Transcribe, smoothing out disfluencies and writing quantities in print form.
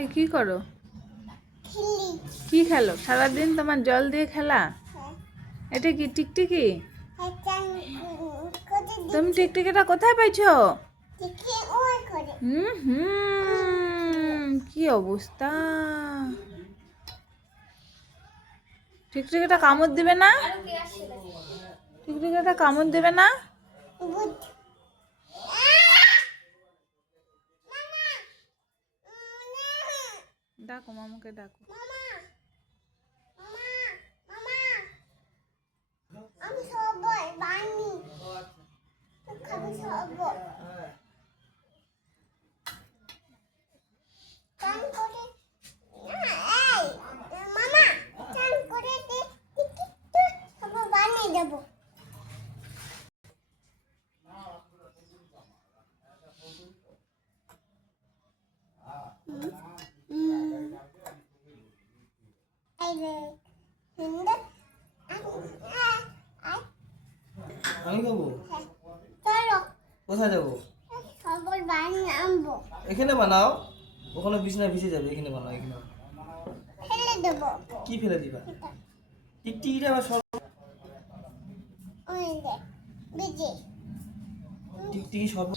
এই কি করো? কি খেলো সারাদিন? তোমার জল দিয়ে খেলা? এটা কি টিকটিকি? তুমি টিকটিকিটা কোথায় পাইছো? কি অবস্থা! টিকটিকিটা কামড় দিবে না? টিকটিকিটা কামড় দেবে না? ডাকো মামাকে, ডাকো। আমি সবাই বানি খাবি সবাই কান করে এই মামা কান করে দে টিকিট সবাই বানিয়ে দেব আইলে হিন্দা আমি খাবো। চলো কোথায় যাবো? সবাই বানিয়ে আনবো এখানে বানাও। ওখানে বিছানায় ভিজে যাবে। এখানে বানাও। এখানে ফেলে দেবো কি ফেলে দিবা? টিকটিকিটা আবার সর। ওই দে বিজে টিকটিকি সর্ব।